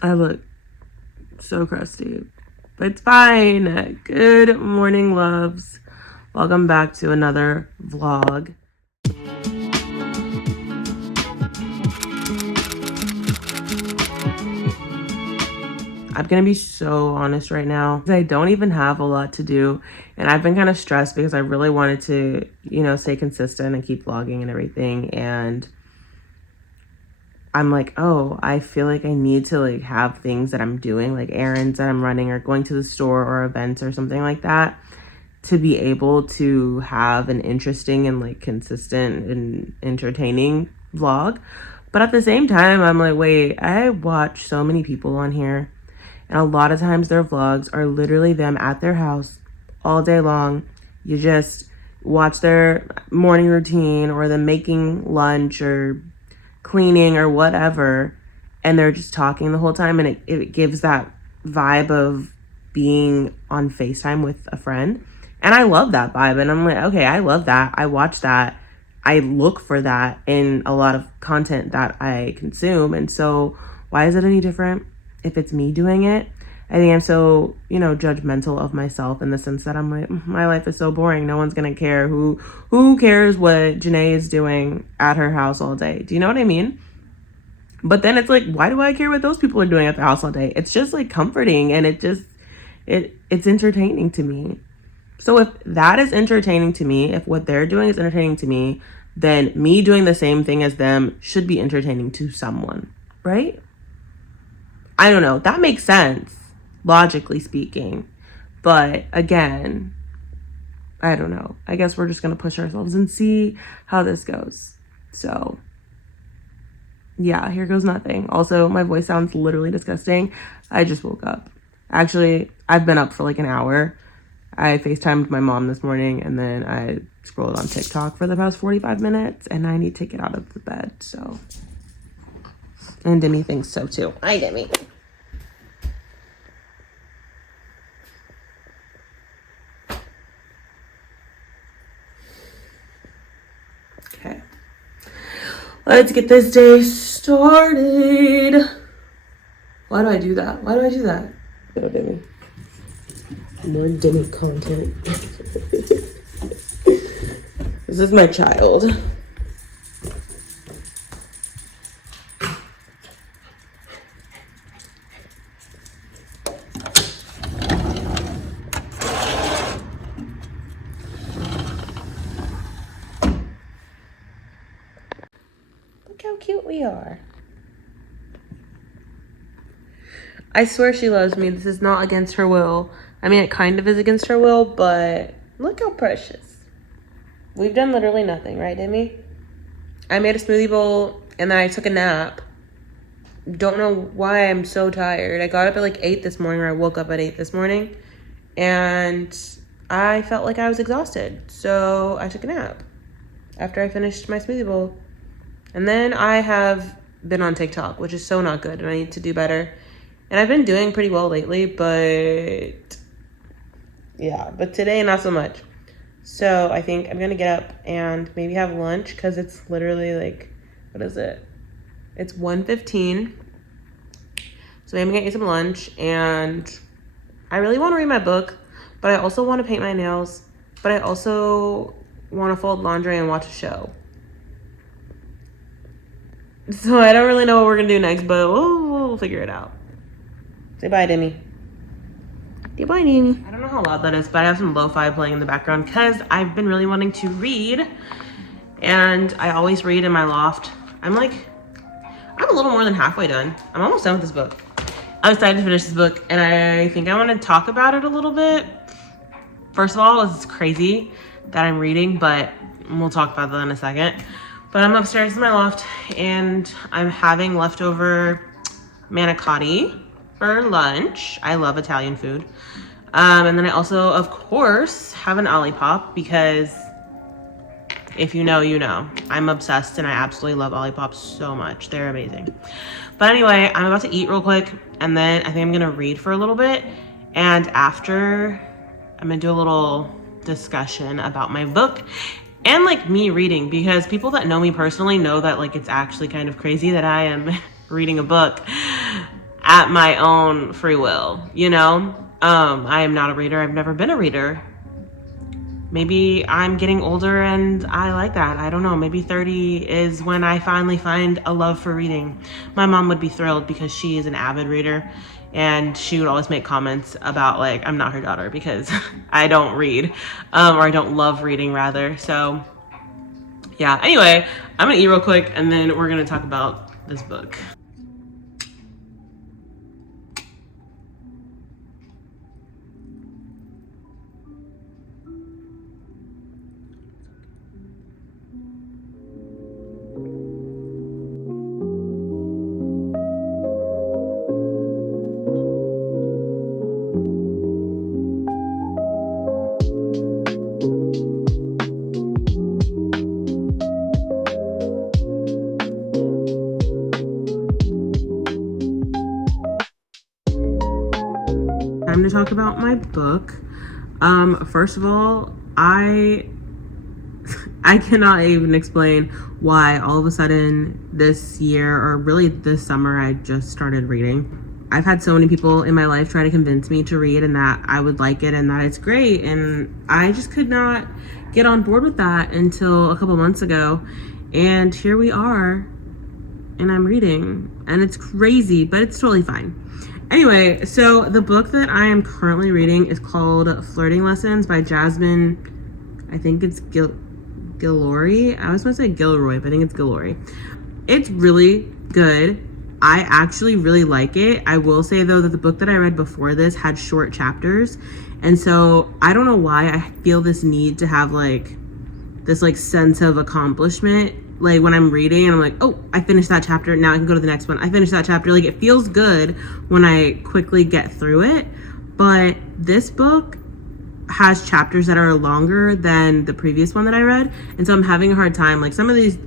I look so crusty, but it's fine. Good morning, loves. Welcome back to another vlog. I'm gonna be so honest right now. I don't even have a lot to do, and I've been kind of stressed because I really wanted to, stay consistent and keep vlogging and everything. And I'm like, oh, I feel like I need to have things that I'm doing, like errands that I'm running or going to the store or events or something like that, to be able to have an interesting and consistent and entertaining vlog. But at the same time, I'm like, wait, I watch so many people on here, and a lot of times their vlogs are literally them at their house all day long. You just watch their morning routine or them making lunch or cleaning or whatever, and they're just talking the whole time, and it gives that vibe of being on FaceTime with a friend. And I love that vibe, and I'm like, okay, I love that. I watch that. I look for that in a lot of content that I consume. And so why is it any different if it's me doing it? I think I'm so, judgmental of myself in the sense that I'm like, my life is so boring. No one's gonna care. Who cares what Janae is doing at her house all day? Do you know what I mean? But then it's like, why do I care what those people are doing at their house all day? It's just comforting, and it's entertaining to me. So if that is entertaining to me, if what they're doing is entertaining to me, then me doing the same thing as them should be entertaining to someone, right? I don't know. That makes sense, logically speaking. But again, I don't know. I guess we're just going to push ourselves and see how this goes. So yeah, here goes nothing. Also, my voice sounds literally disgusting. I just woke up. Actually, I've been up for an hour. I FaceTimed my mom this morning, and then I scrolled on TikTok for the past 45 minutes, and I need to get out of the bed, so. And Demi thinks so too. Hi, Demi. Okay. Let's get this day started. Why do I do that? Why do I do that? No, Demi. More Demi content. This is my child. Look how cute we are. I swear she loves me. This is not against her will. I mean, it kind of is against her will, but look how precious. We've done literally nothing, right, Demi? I made a smoothie bowl, and then I took a nap. Don't know why I'm so tired. I got up at 8 this morning, or I woke up at 8 this morning, and I felt like I was exhausted. So I took a nap after I finished my smoothie bowl. And then I have been on TikTok, which is so not good, and I need to do better. And I've been doing pretty well lately, but yeah, but today not so much. So I think I'm gonna get up and maybe have lunch, because it's literally what is it? It's 1:15. So maybe I'm gonna eat some lunch, and I really want to read my book, but I also want to paint my nails, but I also want to fold laundry and watch a show. So I don't really know what we're gonna do next, but we'll figure it out. Say bye, Demi. Say bye, Demi. I don't know how loud that is, but I have some lo-fi playing in the background because I've been really wanting to read, and I always read in my loft. I'm a little more than halfway done. I'm almost done with this book. I'm excited to finish this book, and I think I want to talk about it a little bit. First of all, it's crazy that I'm reading, but we'll talk about that in a second. But I'm upstairs in my loft, and I'm having leftover manicotti for lunch. I love Italian food. And then I also, of course, have an Olipop, because if you know, you know. I'm obsessed, and I absolutely love Olipops so much. They're amazing. But anyway, I'm about to eat real quick, and then I think I'm gonna read for a little bit. And after, I'm gonna do a little discussion about my book and me reading, because people that know me personally know that it's actually kind of crazy that I am reading a book at my own free will, you know? I am not a reader. I've never been a reader. Maybe I'm getting older and I like that. I don't know. Maybe 30 is when I finally find a love for reading. My mom would be thrilled because she is an avid reader, and she would always make comments about, like, I'm not her daughter because I don't read, or I don't love reading rather. So yeah, anyway, I'm gonna eat real quick and then we're gonna talk about this book. Time to talk about my book. First of all, I cannot even explain why all of a sudden this year, or really this summer, I just started reading. I've had so many people in my life try to convince me to read and that I would like it and that it's great, and I just could not get on board with that until a couple months ago, and here we are, and I'm reading, and it's crazy, but it's totally fine. Anyway, so the book that I am currently reading is called Flirting Lessons by Jasmine. I think it's Guillory. I was going to say Guillory, but I think it's Guillory. It's really good. I actually really like it. I will say, though, that the book that I read before this had short chapters. And so I don't know why I feel this need to have, like, this, like, sense of accomplishment. Like, when I'm reading and I'm like, oh, I finished that chapter, now I can go to the next one. I finished that chapter. Like, it feels good when I quickly get through it. But this book has chapters that are longer than the previous one that I read. And so I'm having a hard time. Like, some of these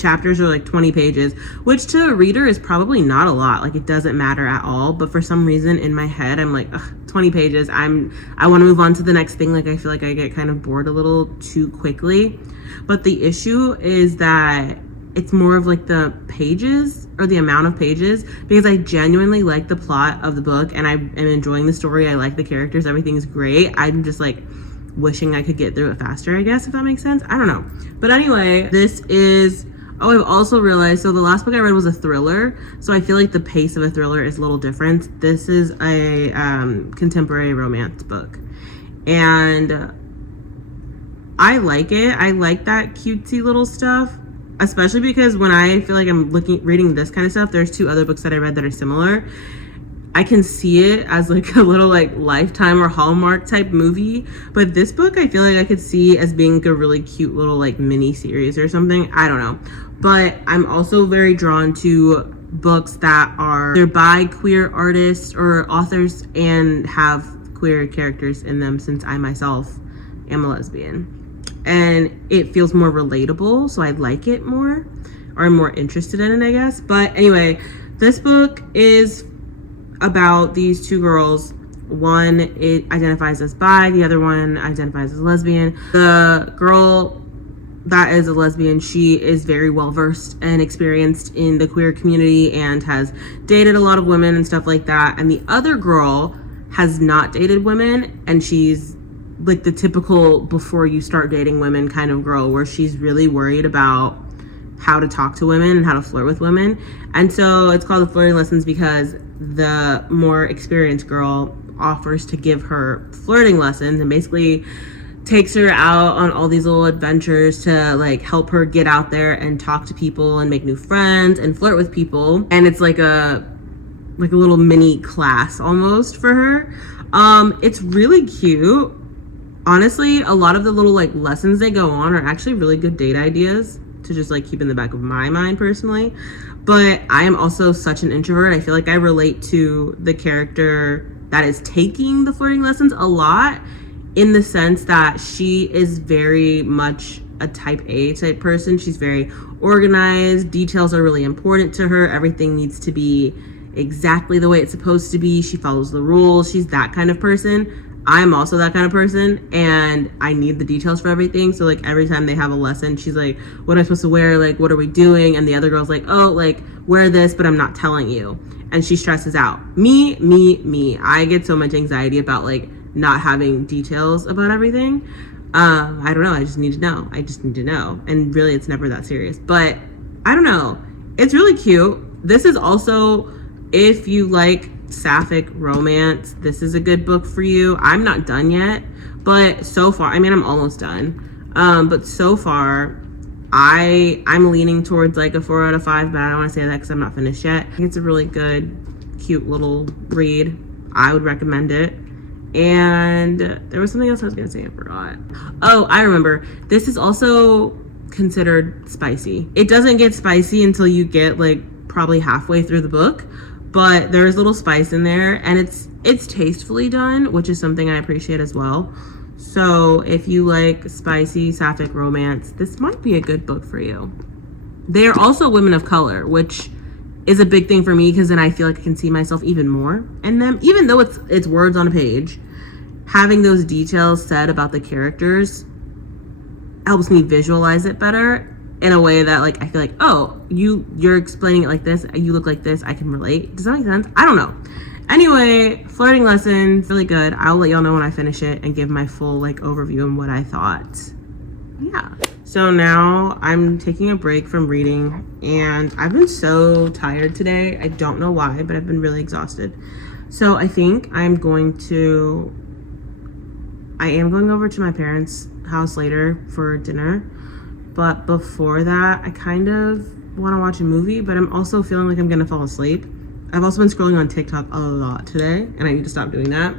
chapters are like 20 pages, which to a reader is probably not a lot. Like, it doesn't matter at all. But for some reason in my head, I'm like, 20 pages. I want to move on to the next thing. Like, I feel like I get kind of bored a little too quickly. But the issue is that it's more of like the pages, or the amount of pages, because I genuinely like the plot of the book and I am enjoying the story. I like the characters. Everything's great. I'm just like wishing I could get through it faster, I guess, if that makes sense. I don't know. But anyway, this is, I've also realized, so the last book I read was a thriller. So I feel like the pace of a thriller is a little different. This is a contemporary romance book. And I like it. I like that cutesy little stuff, especially because when I feel like I'm reading this kind of stuff, there's two other books that I read that are similar. I can see it as like a little like Lifetime or Hallmark type movie, but this book I feel like I could see as being a really cute little like mini series or something. I don't know. But I'm also very drawn to books that are they're by queer artists or authors and have queer characters in them, since I myself am a lesbian. And it feels more relatable, so I like it more, or I'm more interested in it, I guess. But anyway, this book is about these two girls. One, it identifies as bi, the other one identifies as lesbian. The girl that is a lesbian, she is very well versed and experienced in the queer community and has dated a lot of women and stuff like that. And the other girl has not dated women, and she's like the typical before you start dating women kind of girl, where she's really worried about how to talk to women and how to flirt with women. And so it's called the Flirting Lessons because the more experienced girl offers to give her flirting lessons and basically takes her out on all these little adventures to like help her get out there and talk to people and make new friends and flirt with people. And it's like a little mini class almost for her. It's really cute. Honestly, a lot of the little like lessons they go on are actually really good date ideas to just like keep in the back of my mind personally. But I am also such an introvert. I feel like I relate to the character that is taking the flirting lessons a lot, in the sense that she is very much a type A type person. She's very organized. Details are really important to her. Everything needs to be exactly the way it's supposed to be. She follows the rules. She's that kind of person. I'm also that kind of person, and I need the details for everything. So like every time they have a lesson, she's like, what am I supposed to wear? Like, what are we doing? And the other girl's like, oh, like wear this, but I'm not telling you. And she stresses out. Me. I get so much anxiety about like not having details about everything. I don't know. I just need to know. And really, it's never that serious. But I don't know. It's really cute. This is also, if you like sapphic romance, this is a good book for you. I'm not done yet, but so far, I mean, I'm almost done. But so far, I'm leaning towards like a 4 out of 5, but I don't want to say that because I'm not finished yet. I think it's a really good, cute little read. I would recommend it. And there was something else I was gonna say, I forgot. Oh, I remember. This is also considered spicy. It doesn't get spicy until you get like probably halfway through the book, but there's little spice in there, and it's tastefully done, which is something I appreciate as well. So if you like spicy sapphic romance, this might be a good book for you. They are also women of color, which is a big thing for me because then I feel like I can see myself even more in them. Even though it's words on a page, having those details said about the characters helps me visualize it better in a way that like I feel like, oh, you're explaining it like this, you look like this, I can relate. Does that make sense? I don't know. Anyway, Flirting lessons, really good. I'll let y'all know when I finish it and give my full like overview and what I thought. Yeah. So now I'm taking a break from reading, and I've been so tired today. I don't know why, but I've been really exhausted. So I think I am going over to my parents' house later for dinner. But before that, I kind of want to watch a movie, but I'm also feeling like I'm going to fall asleep. I've also been scrolling on TikTok a lot today, and I need to stop doing that.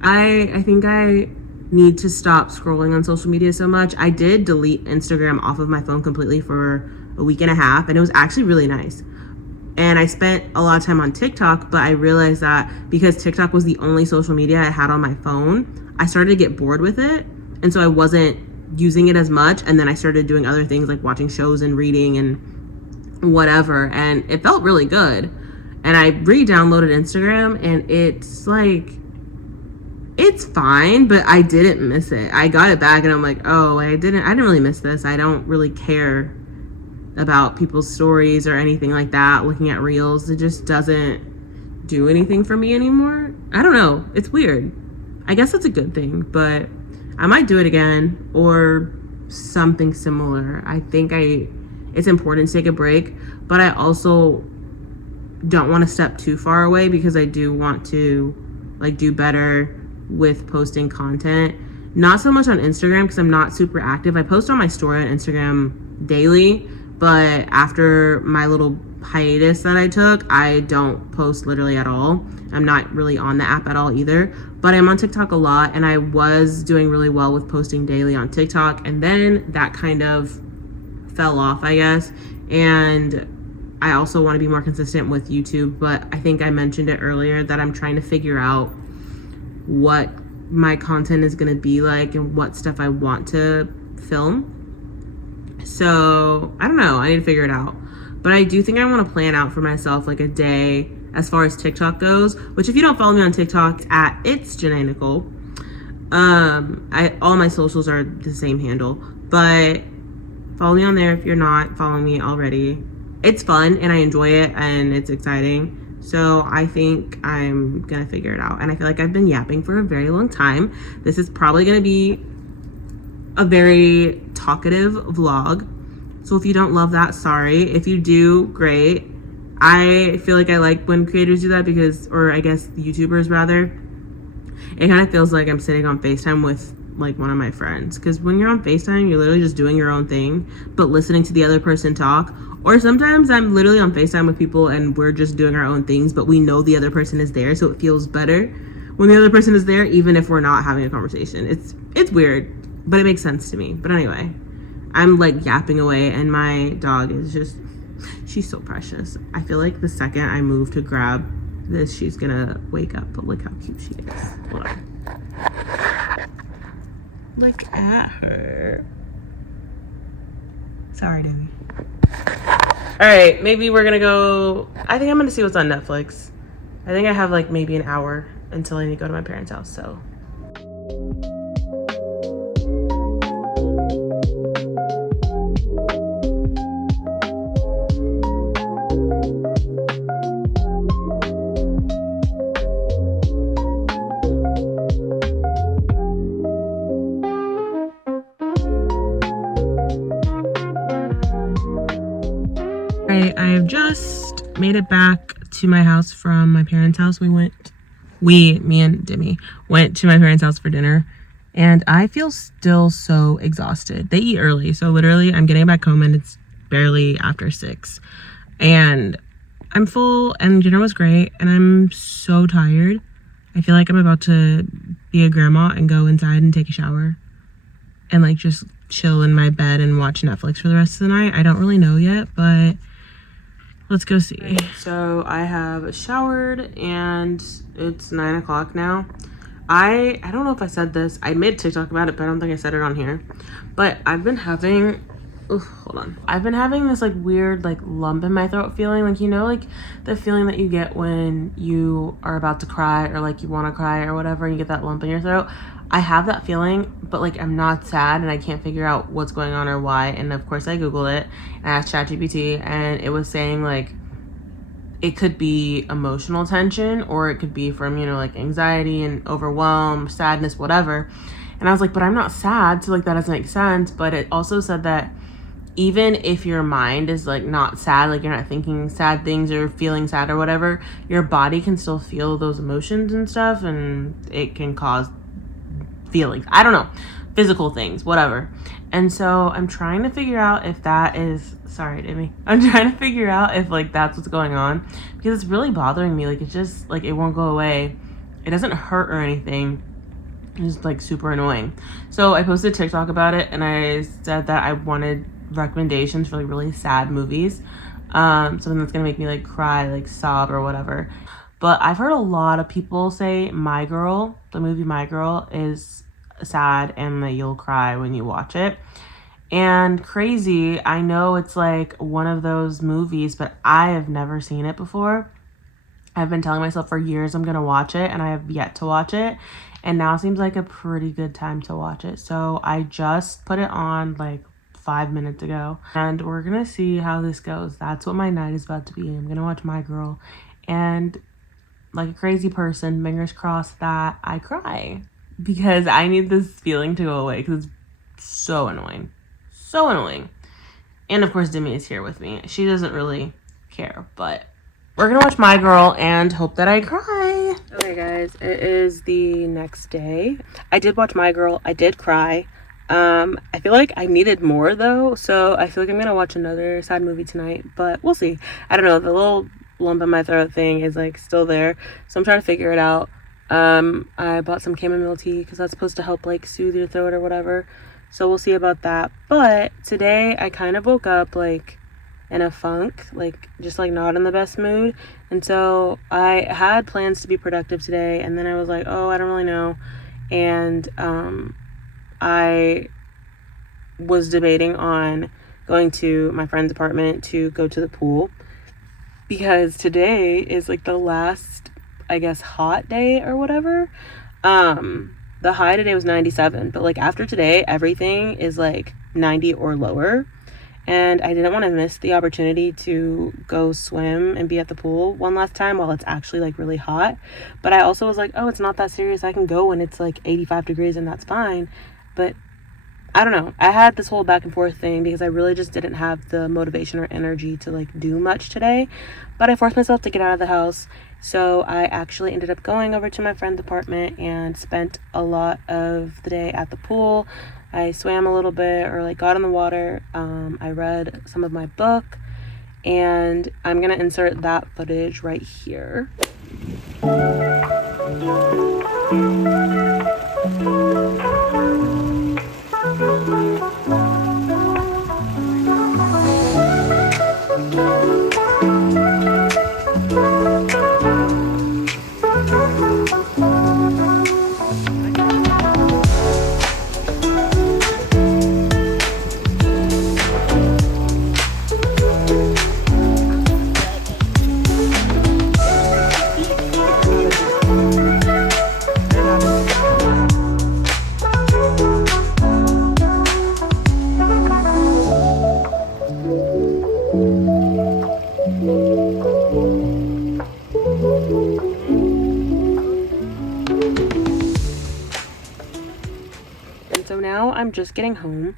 I think I need to stop scrolling on social media so much. I did delete Instagram off of my phone completely for a week and a half, and it was actually really nice. And I spent a lot of time on TikTok, but I realized that because TikTok was the only social media I had on my phone, I started to get bored with it. And so I wasn't using it as much. And then I started doing other things like watching shows and reading and whatever. And it felt really good. And I re-downloaded Instagram, and it's like, it's fine, but I didn't miss it. I got it back and I'm like, oh, I didn't really miss this. I don't really care about people's stories or anything like that. Looking at reels, it just doesn't do anything for me anymore. I don't know. It's weird. I guess that's a good thing, but I might do it again or something similar. I think it's important to take a break, but I also don't want to step too far away because I do want to like do better with posting content. Not so much on Instagram because I'm not super active. I post on my story on Instagram daily, but after my little hiatus that I took, I don't post literally at all. I'm not really on the app at all either, but I'm on TikTok a lot, and I was doing really well with posting daily on TikTok, and then that kind of fell off, I guess. And I also want to be more consistent with YouTube, but I think I mentioned it earlier that I'm trying to figure out what my content is going to be like and what stuff I want to film. So I don't know, I need to figure it out. But I do think I want to plan out for myself like a day as far as TikTok goes, which if you don't follow me on TikTok, it's Janae Nicole. All my socials are the same handle, but follow me on there if you're not following me already. It's fun and I enjoy it and it's exciting. So I think I'm gonna figure it out. And I feel like I've been yapping for a very long time. This is probably gonna be a very talkative vlog. So if you don't love that, sorry. If you do, great. I feel like I like when creators do that because, or I guess YouTubers rather, it kind of feels like I'm sitting on FaceTime with like one of my friends. Because when you're on FaceTime, you're literally just doing your own thing, but listening to the other person talk. Or sometimes I'm literally on FaceTime with people and we're just doing our own things, but we know the other person is there, so it feels better when the other person is there, even if we're not having a conversation. It's weird, but it makes sense to me. But anyway, I'm like yapping away and my dog is just, she's so precious. I feel like the second I move to grab this, she's gonna wake up, but look how cute she is. Hold on. Look at her. Sorry, Debbie. All right, maybe we're gonna go, I think I'm gonna see what's on Netflix. I think I have like maybe an hour until I need to go to my parents' house, so. I have just made it back to my house from my parents' house. Me and Demi went to my parents' house for dinner, and I feel still so exhausted. They eat early, so literally I'm getting back home and it's barely after 6, and I'm full, and dinner was great, and I'm so tired. I feel like I'm about to be a grandma and go inside and take a shower and like just chill in my bed and watch Netflix for the rest of the night. I don't really know yet, but let's go see. Right, so I have showered and it's 9 o'clock now. I don't know if I said this. I made a TikTok about it, but I don't think I said it on here. But I've been having, hold on. I've been having this like weird like lump in my throat feeling. Like, you know, like the feeling that you get when you are about to cry or like you want to cry or whatever, and you get that lump in your throat. I have that feeling, but like I'm not sad and I can't figure out what's going on or why. And of course I Googled it and asked ChatGPT, and it was saying like it could be emotional tension, or it could be from, you know, like anxiety and overwhelm, sadness, whatever. And I was like, but I'm not sad, so like that doesn't make sense. But it also said that even if your mind is like not sad, like you're not thinking sad things or feeling sad or whatever, your body can still feel those emotions and stuff, and it can cause feelings, I don't know, physical things, whatever. And so I'm trying to figure out if that is, sorry Demi, I'm trying to figure out if like that's what's going on, because it's really bothering me. Like it's just like it won't go away. It doesn't hurt or anything, it's just like super annoying. So I posted a TikTok about it, and I said that I wanted recommendations for like really sad movies, something that's gonna make me like cry, like sob or whatever. But I've heard a lot of people say My Girl, the movie My Girl, is sad and that you'll cry when you watch it. And crazy, I know it's like one of those movies, but I have never seen it before. I've been telling myself for years I'm gonna watch it, and I have yet to watch it. And now seems like a pretty good time to watch it. So I just put it on like 5 minutes ago, and we're gonna see how this goes. That's what my night is about to be. I'm gonna watch My Girl, and like a crazy person, fingers crossed that I cry, because I need this feeling to go away, because it's so annoying. So annoying. And of course Demi is here with me. She doesn't really care, but we're gonna watch My Girl and hope that I cry. Okay guys, it is the next day. I did watch My Girl. I did cry. I feel like I needed more though, so I feel like I'm gonna watch another sad movie tonight, but we'll see. I don't know, the little lump in my throat thing is like still there, so I'm trying to figure it out. I bought some chamomile tea because that's supposed to help like soothe your throat or whatever, so we'll see about that. But today I kind of woke up like in a funk, like just like not in the best mood, and so I had plans to be productive today, and then I was like, oh, I don't really know. And I was debating on going to my friend's apartment to go to the pool, because today is like the last, I guess, hot day or whatever. The high today was 97, but like after today everything is like 90 or lower, and I didn't want to miss the opportunity to go swim and be at the pool one last time while it's actually like really hot. But I also was like, oh, it's not that serious, I can go when it's like 85 degrees and that's fine. But I don't know, I had this whole back and forth thing because I really just didn't have the motivation or energy to like do much today, but I forced myself to get out of the house. So I actually ended up going over to my friend's apartment and spent a lot of the day at the pool. I swam a little bit, or like got in the water. I read some of my book, and I'm gonna insert that footage right here. I'm just getting home.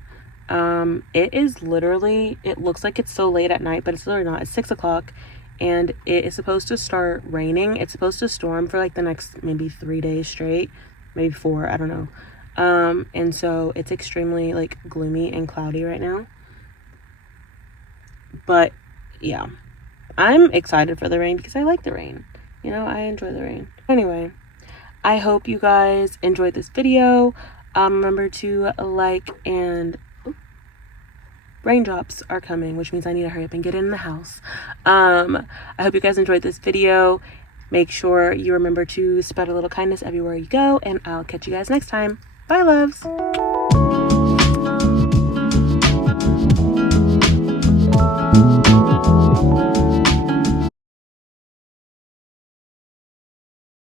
It is literally, it looks like it's so late at night, but it's literally not. It's 6 o'clock and it is supposed to start raining. It's supposed to storm for like the next maybe 3 days straight, maybe 4, I don't know. And so it's extremely like gloomy and cloudy right now. But yeah, I'm excited for the rain because I like the rain. You know, I enjoy the rain. Anyway, I hope you guys enjoyed this video. Remember to like, and raindrops are coming, which means I need to hurry up and get in the house. I hope you guys enjoyed this video. Make sure you remember to spread a little kindness everywhere you go, and I'll catch you guys next time. Bye, loves.